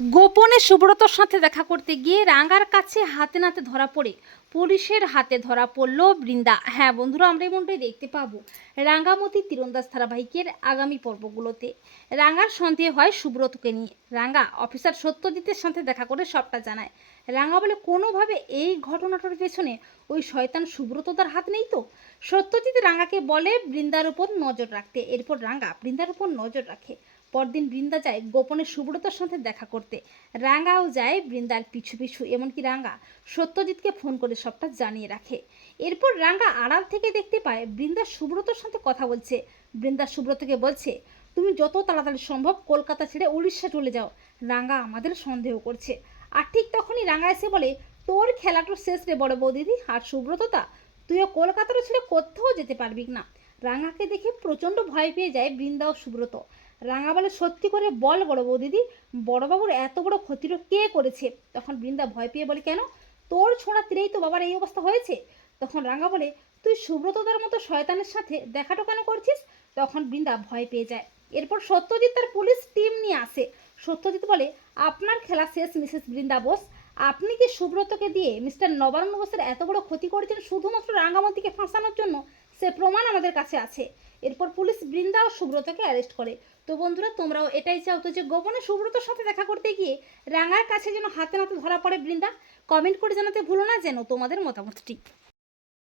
গোপনে সুব্রতর সাথে দেখা করতে গিয়ে রাঙ্গার কাছে হাতে নাতে ধরা পড়ে। পুলিশের হাতে ধরা পড়ল বৃন্দা। হ্যাঁ বন্ধুরা, আমরা এমনটাই দেখতে পাবো। রাঙ্গামতি তীরন্দাজ ধারাবাহিকের আগামী পর্বগুলোতে। রাঙ্গার সন্দেহ হয় সুব্রতকে নিয়ে। রাঙ্গা অফিসার সত্যজিতের সাথে দেখা করে সবটা জানায়। রাঙ্গা বলে, কোনোভাবে এই ঘটনাটার পেছনে ওই শয়তান সুব্রতদার হাত নেই তো? সত্যজিৎ রাঙ্গাকে বলে বৃন্দার উপর নজর রাখতে। এরপর রাঙ্গা বৃন্দার উপর নজর রাখে। পরদিন বৃন্দা যায় গোপনে সুব্রতর সাথে দেখা করতে। রাঙ্গাও যায় বৃন্দার পিছু পিছু, এমনকি রাঙ্গা সত্যজিৎকে ফোন করে সবটা জানিয়ে রাখে। এরপর রাঙ্গা আড়াল থেকে দেখতে পায় বৃন্দা সুব্রতর সাথে কথা বলছে। বৃন্দা সুব্রতকে বলছে, তুমি যত তাড়াতাড়ি সম্ভব কলকাতা ছেড়ে উড়িষ্যা চলে যাও। রাঙ্গা আমাদের সন্দেহ করছে। আর ঠিক তখনই রাঙ্গা এসে বলে, তোর খেলাটা শেষ রে বড় বৌদিদি, আর সুব্রততা, তুইও কলকাতারও ছেড়ে কোথাও যেতে পারবি না। রাঙাকে দেখে প্রচণ্ড ভয় পেয়ে যায় বৃন্দা ও সুব্রত। রাঙা বলে সত্যি করে বল বড় বৌদিদি বড়বাবুর এত বড় ক্ষতিটা কে করেছে? তখন বৃন্দা ভয় পেয়ে বলে, কেন? তোর ছোড়া তীরেই তো বাবার এই অবস্থা হয়েছে। তখন রাঙা বলে, তুই সুব্রতদার মতো শয়তানের সাথে দেখাটা কেন করছিস? তখন বৃন্দা ভয় পেয়ে যায়। এরপর সত্যজিৎ তার পুলিশ টিম নিয়ে আসে। সত্যজিৎ বলে, আপনার খেলা শেষ, মিসেস বৃন্দা বোস। আপনি কি সুব্রতকে দিয়ে মিস্টার নবারুণ বোসের এত বড় ক্ষতি করেছেন শুধুমাত্র রাঙ্গামতিকে ফাঁসানোর জন্য? সে প্রমাণ আমাদের কাছে আছে। এরপর পুলিশ বৃন্দা ও সুব্রতকে অ্যারেস্ট করে। তো বন্ধুরা, তোমরাও এটাই চাও তো যে গোপনে সুব্রতর সাথে দেখা করতে গিয়ে রাঙার কাছে যেন হাতে নাতে ধরা পড়ে বৃন্দা কমেন্ট করে জানাতে ভুলো না যেন তোমাদের মতামতটি।